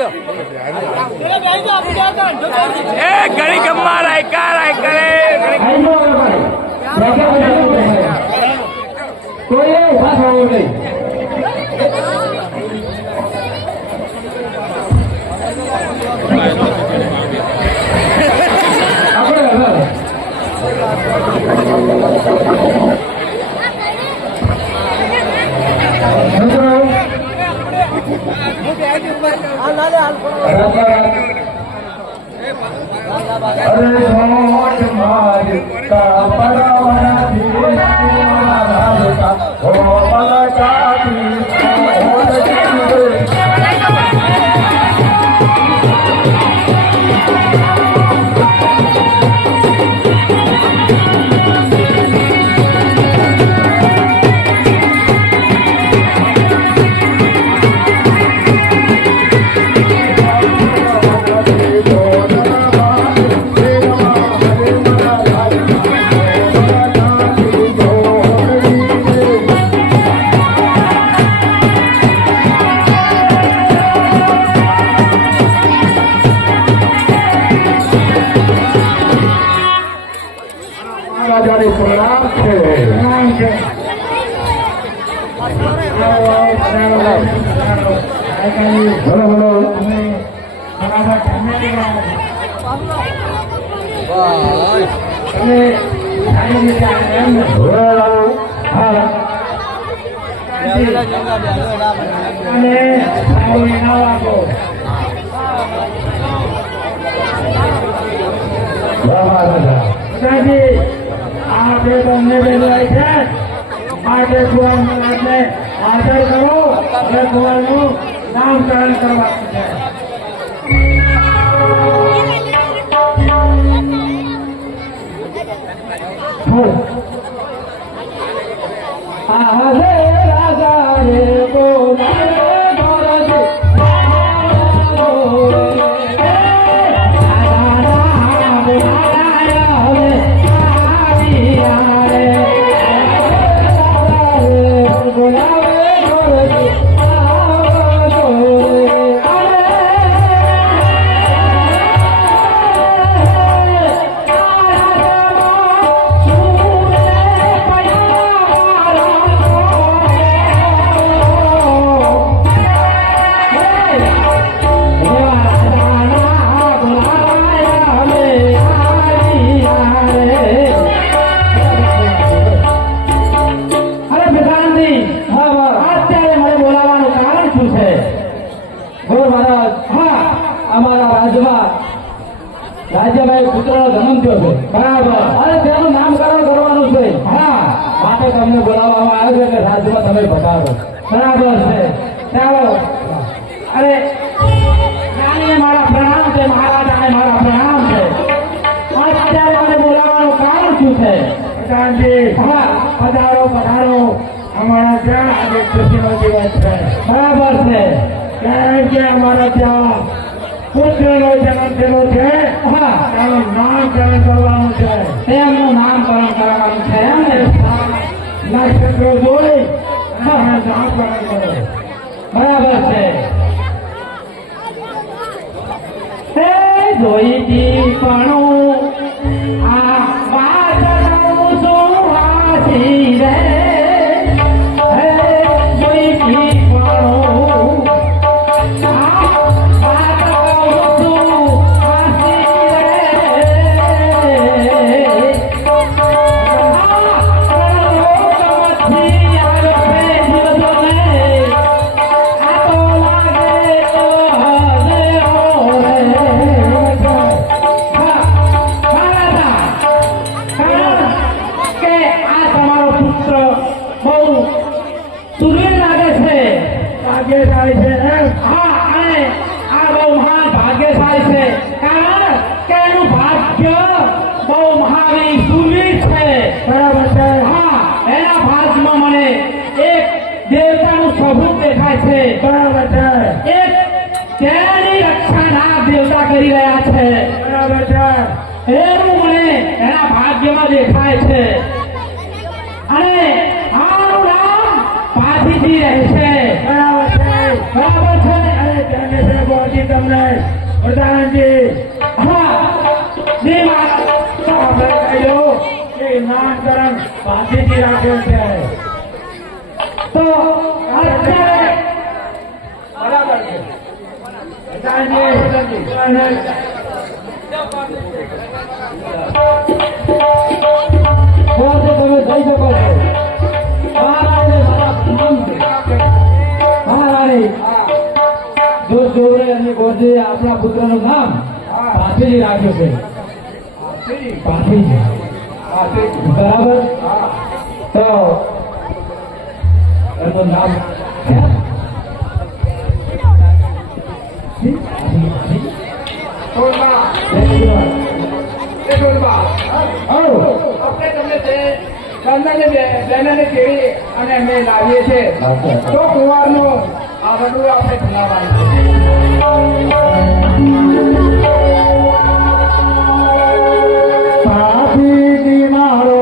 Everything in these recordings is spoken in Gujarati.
એ ઘણી ગમ્મા રાયકા કોઈ ઉભા થવું નહીં. આદર કરો અને કુંવરનું નામકરણ કરવાનું છે. રાજા રે રાજ્યમાં એક પુત્રનો જન્મ થયો છે. બરાબર. અને તેનું નામકરણ કરવાનું છે. હા, માટે તમને બોલાવવામાં આવ્યો છે કે રાજ્યમાં તમે પધારો. બરાબર છે. ચાલો. અરે રાણીને મારા પ્રણામ છે, મહારાજાને મારા પ્રણામ છે. અત્યારે મને બોલાવવાનું કારણ શું છે? પ્રધાનજી, હા, પધારો પધારો. અમારા ત્યાં આજે ખુશીનો દિવસ છે. બરાબર છે. કારણ કે અમારા ત્યાં પુત્રનો જન્મ થયેલો છે. હા, તેનું નામકરણ કરવાનું છે. તેમનું નામકરણ કરવાનું છે. નક્ષત્રો જોઈ નામકરણ કરો. બરાબર છે. જોઈતી પણ આ વાત શું વાસી રે. જોઈતી કરી રહ્યા છે. બરાબર છે. એવું મને એના ભાગ્યમાં દેખાય છે. અને આનું નામ પાથીજી રહેશે. બરાબર છે. બરાબર છે. તેને છે પહોંચી તમને પ્રધાનજી હા જી મહારાજ આપણે કહી દો કે નામકરણ ભાતીજી રાખ્યો છે તો અત્યારે બરાબર છે પ્રધાનજી તમે જઈ શકો છો મહારાજે મારા નામ છે મહારાણી જોર જોરે અને ગોરજી આપણા પુત્રનું નામ પાથરી રાખ્યું છે પાથરી બરાબર તો એનું નામ બેનને કેવી અને અમે લાવીએ છીએ તો કુંવારનું આ બધું આપણે ભણાવવાનું સાથી મારો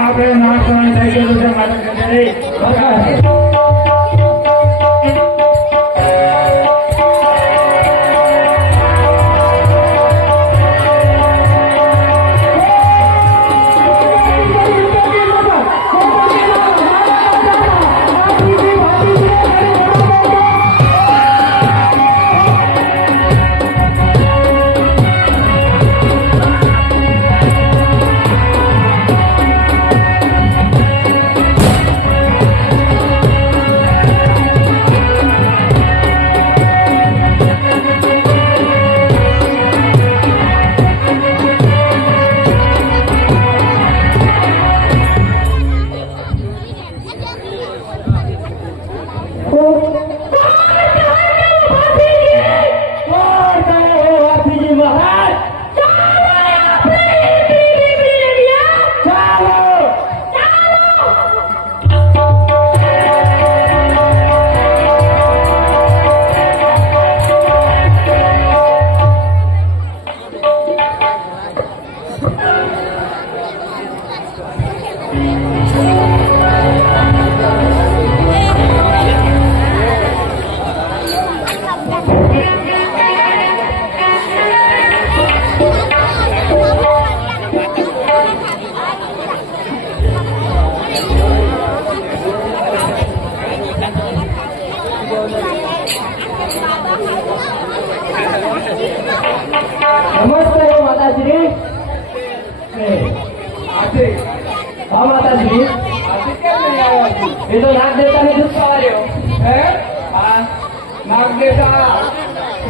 આપણે નામ થઈ ગયેલું છે માતા નમસ્તે માતાજી હા માતાજી એ તો નાગ દેવતા ને દૂધ પાડ્યો હે નાગ દેવતા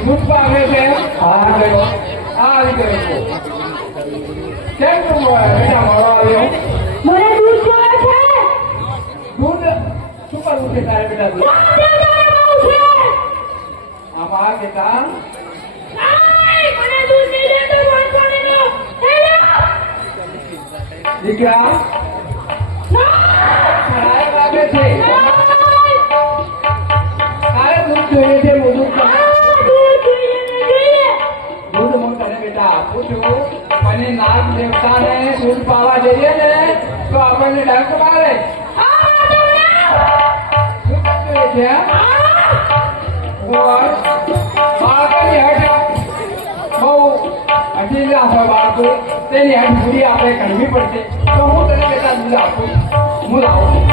દૂધ પાવે છે હા ગયો આવી ગયો કેમ તું બેટા મળવા આવ્યો મને દૂધ જોઈએ છે દૂધ શું કરવું છે તારે બેટા દૂધ આમાં બેટા મને દૂધ નહીં દે તો વાંચવાને નો હેલો દીકરા ખરાઈ લાગે છે તારે દૂધ જોઈએ છે મોઢું દૂધ હું તને બેટા આપું છું અને નાગ દેવતાને દૂધ પાવા જઈએ ને તો આપણને ડંક મારે શું જોઈએ છે બાળકને ભરેલા હોય બાળકો તેની હાથ પૂરી આપણે કરવી પડશે તો હું તને બેટા દૂધ આપું હું લાવું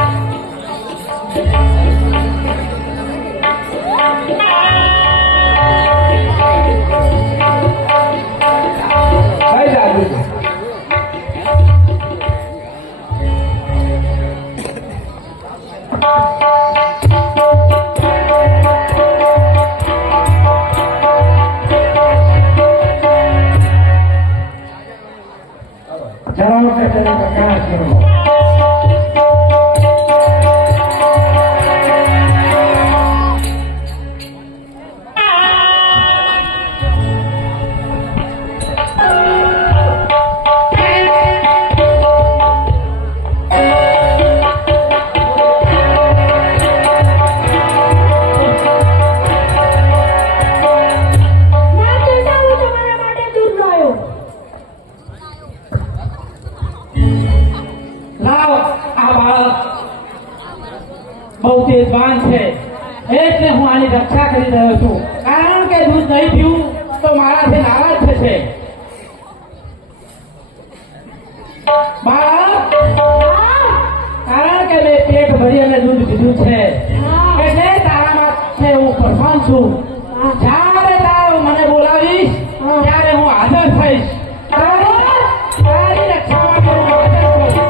ભાઈ દાદુ જણાવો કે તેને પ્રકાશ કરો ના બેટા હું તમારા માટે દૂધ લાવ્યો લાવ આ બાળક બહુ તેજવાન છે એટલે હું આની રક્ષા કરી રહ્યો છું કારણ કે દૂધ નહીં પીવું તો મારાથી નારાજ થશે બાળક કારણ કે મેં પેટ ભરી અને દૂધ પીધું છે એટલે તારા માટે હું પ્રસન્ન છું જ્યારે તારે મને બોલાવીશ ત્યારે હું હાજર થઈશ તારી રક્ષા માટે હું હાજર છું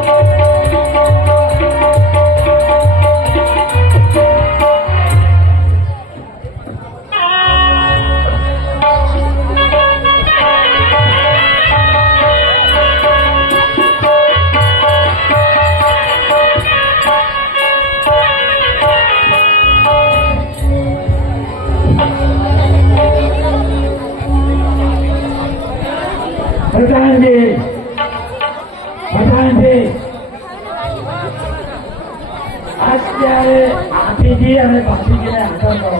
પ્રધાનજી અત્યારે આંટીજી અને ભાતીજીને હાજર કરો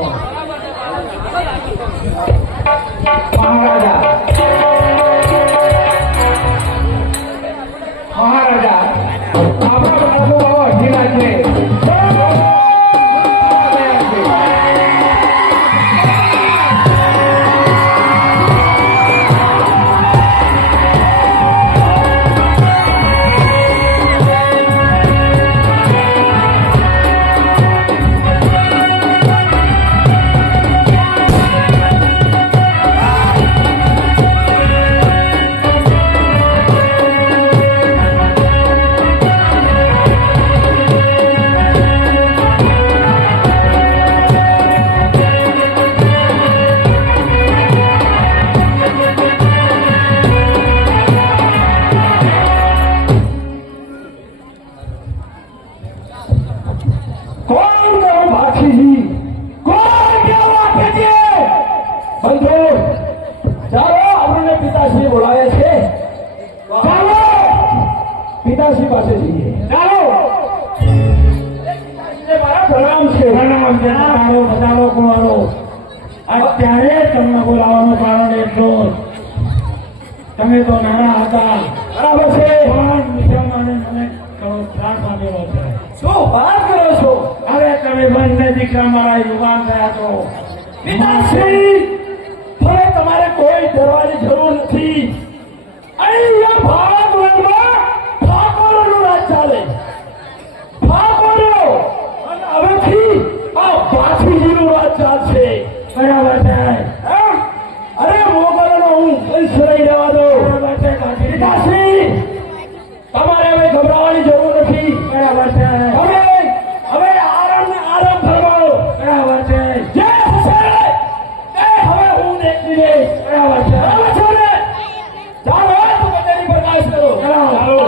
મહારાજા આપણા બાળકો બહુ અઢીલા છે પિતાશ્રી પાસે જઈએ ચાલો મારા પ્રણામ છે મારો બધાનો કુવારો અત્યારે તમને બોલાવવાનું કારણ એટલું તમે તો નાના હતા બરાબર છે પણ મુસલમાને મને ઘણો ત્રાસ આપેલો છે શું વાત કરો છો હવે તમે બંને દીકરા મારા યુવાન થયા છો પિતાશ્રી હવે તમારે કોઈ ડરવાની જરૂર નથી અહીંયા ભારતવર્ષમાં ઠાકોરોનું રાજ ચાલે ઠાકોરો અને હવેથી આ ભાથીજીનું રાજ ચાલશે બરાબર છે અરે મોગલનો હું વંશ રહી જવા દો બરાબર છે પિતાશ્રી તમારે હવે ગભરાવાની જરૂર નથી બરાબર છે હવે આરામ ફરમાવો બરાબર છે જે હશે તે હવે હું દેખી લઈશ બરાબર છે ને ચાલો તો બધાની પ્રકાશ કરો ચાલો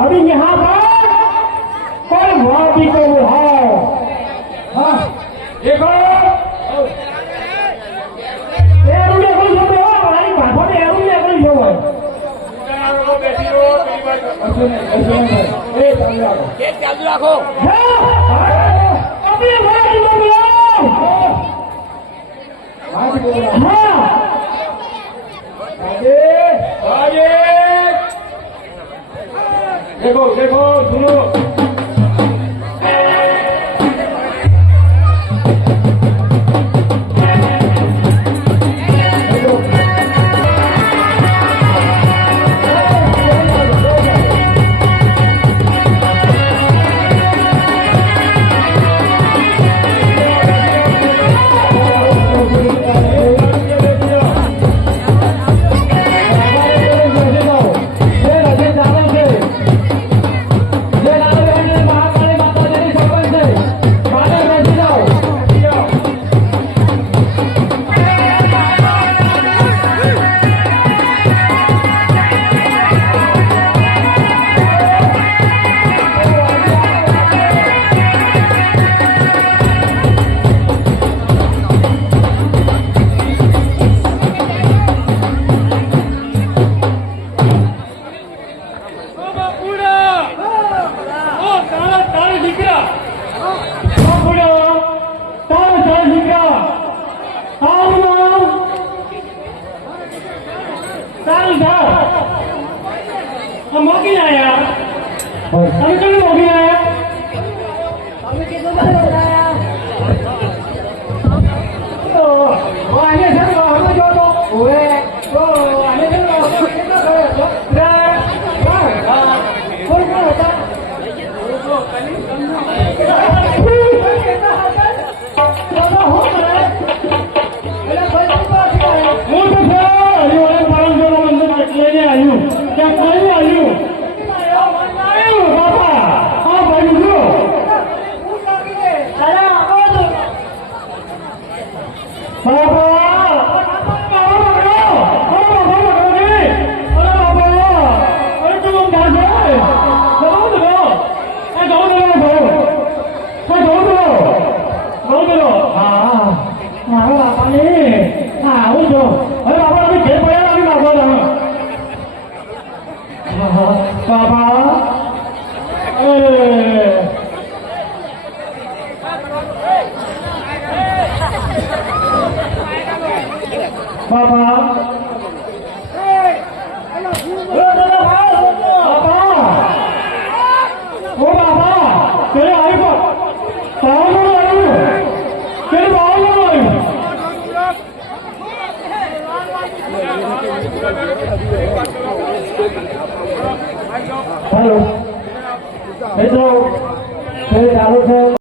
अभी यहाँ पर कोई वादी को बुलाओ। हाँ देखो एरू ने कोई जो हो हमारी भाषा में एरू ने कोई जो है કેક ચાલુ રાખો अभी वादी को बुलाओ। हाँ देखो देखो सुनो हम मोगी आया हम कल मोगी आया हमें कितना बताया तो वो आने से हम जो तो ओए तो आने से कितना करे तो कोई क्या होता तो कली कितना होता तो हो रहा है मेरा कोई बात नहीं है वो तो ये वाले पालन जो मंदिर लेने आई हूं क्या कोई आई हूं बाबा हां भाई जो अरे आओ तो बाबा हेलो મિત્રો ચાલુ છે